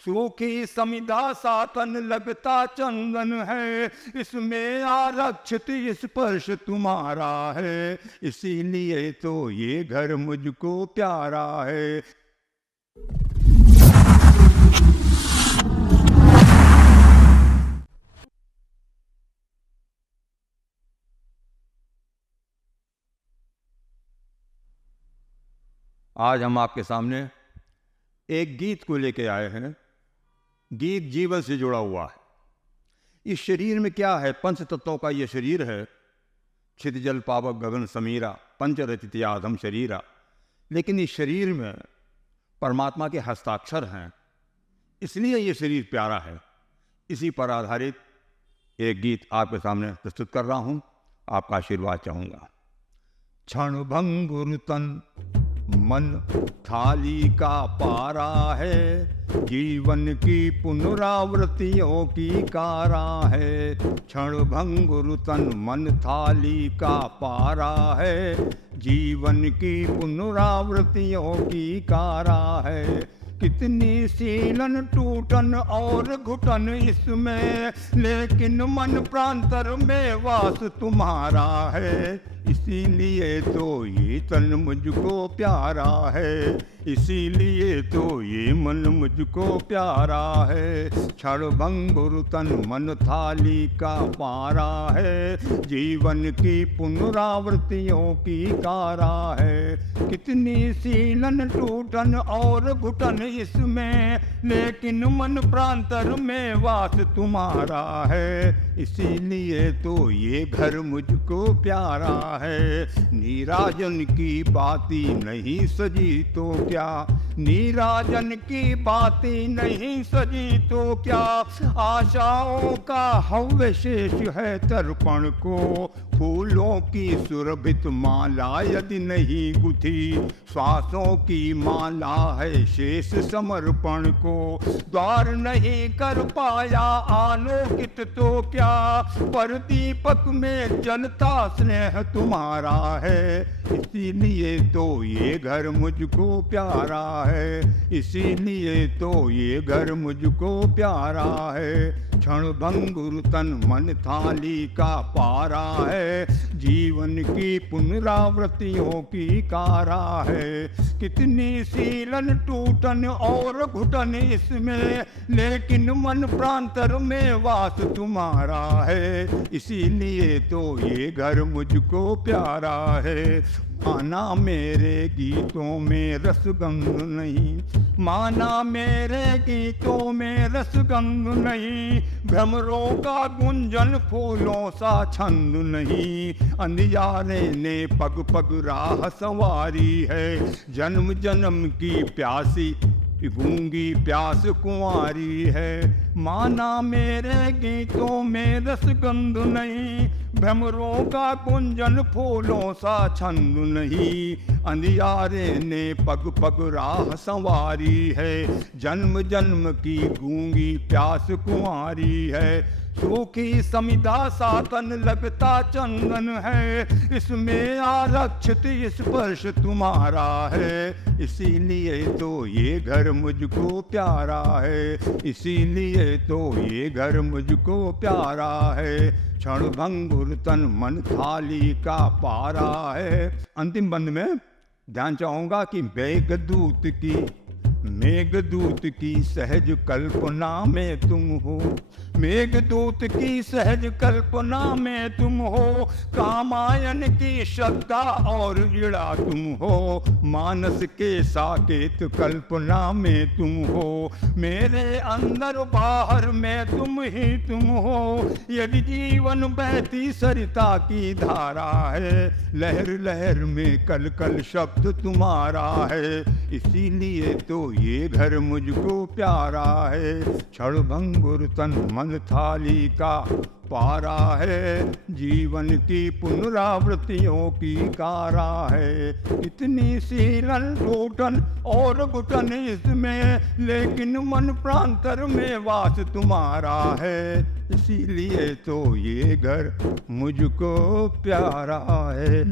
सूखी समिधा सातन लगता चंदन है, इसमें आरक्षित स्पर्श तुम्हारा है, इसीलिए तो ये घर मुझको प्यारा है। आज हम आपके सामने एक गीत को लेके आए हैं। गीत जीवन से जुड़ा हुआ है। इस शरीर में क्या है? पंच तत्वों का ये शरीर है। क्षितिजल पावक गगन समीरा पंचरचित्याधम शरीरा। लेकिन इस शरीर में परमात्मा के हस्ताक्षर हैं, इसलिए ये शरीर प्यारा है। इसी पर आधारित एक गीत आपके सामने प्रस्तुत कर रहा हूं। आपका आशीर्वाद चाहूंगा। क्षण भंगुर तन मन थाली का पारा है, जीवन की पुनरावृत्तियों की कारा है। क्षण भंगुर तन मन थाली का पारा है, जीवन की पुनरावृत्तियों की कारा है। कितनी सीलन टूटन और घुटन इसमें, लेकिन मन प्रांतर में वास तुम्हारा है, इसीलिए तो ये तन मुझको प्यारा है, इसीलिए तो ये मन मुझको प्यारा है। क्षण भंगुर तन मन थाली का पारा है, जीवन की पुनरावृत्तियों की कारा है। कितनी सीलन टूटन और घुटन इसमें, लेकिन मन प्रांतर में वास तुम्हारा है, इसीलिए तो ये घर मुझको प्यारा है। नीराजन की बाती नहीं सजी तो क्या, नीराजन की बाती नहीं सजी तो क्या, आशाओं का हव्य शेष है तर्पण को, फूलों की सुरभित माला यदि नहीं गुथी, श्वासों की माला है शेष समर्पण को, द्वार नहीं कर पाया आलोकित तो क्या, पर दीपक में जलता स्नेह तुम्हारा है, इसीलिए तो ये घर मुझको प्यारा है, इसीलिए तो ये घर मुझको प्यारा है। क्षण भंगुर तन मन थाली का पारा है, जीवन की पुनरावृत्तियों की कारा है। कितनी सीलन टूटन और घुटन इसमें, लेकिन मन प्रांतर में वास तुम्हारा है, इसीलिए तो ये घर मुझको प्यारा है। माना मेरे गीतों में रसगंध नहीं, माना मेरे गीतों में रसगंध नहीं, भ्रमरों का गुंजन फूलों सा छंद नहीं, अंधियारे ने पग पग राह संवारी है, जन्म जन्म की प्यासी गूंगी प्यास कुंवारी है। माना मेरे गीतों में रसगंध नहीं, भ्रमरों का कुंजन फूलों सा छंद नहीं, अंधियारे ने पग पग राह संवारी है, जन्म जन्म की गूंगी प्यास कुंवारी है। सूखी समिधा सातन लगता चंदन है, इसमें आरक्षित स्पर्श तुम्हारा है, इसीलिए तो ये घर मुझको प्यारा है, इसीलिए तो ये घर मुझको प्यारा है। क्षण भंगुर तन मन थाली का पारा है। अंतिम बंद में ध्यान चाहूंगा कि मेघदूत की सहज कल्पना में तुम हो, मेघदूत की सहज कल्पना में तुम हो, कामायन की श्रद्धा और इड़ा तुम हो, मानस के साकेत कल्पना में तुम हो, मेरे अंदर बाहर में तुम ही तुम हो। यदि जीवन बहती सरिता की धारा है, लहर लहर में कल कल शब्द तुम्हारा है, इसीलिए तो ये घर मुझको प्यारा है। क्षण भंगुर तन मन थाली का पारा है, जीवन की पुनरावृत्तियों की कारा है। इतनी सीलन टूटन और घुटन इसमें, लेकिन मन प्रांतर में वास तुम्हारा है, इसीलिए तो ये घर मुझको प्यारा है।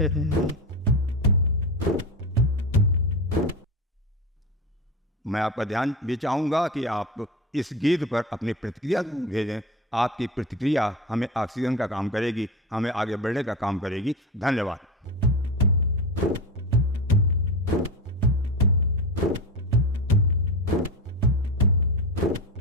मैं आपका ध्यान भी चाहूंगा कि आप इस गीत पर अपनी प्रतिक्रिया भेजें। आपकी प्रतिक्रिया हमें ऑक्सीजन का काम करेगी, हमें आगे बढ़ने का काम करेगी। धन्यवाद।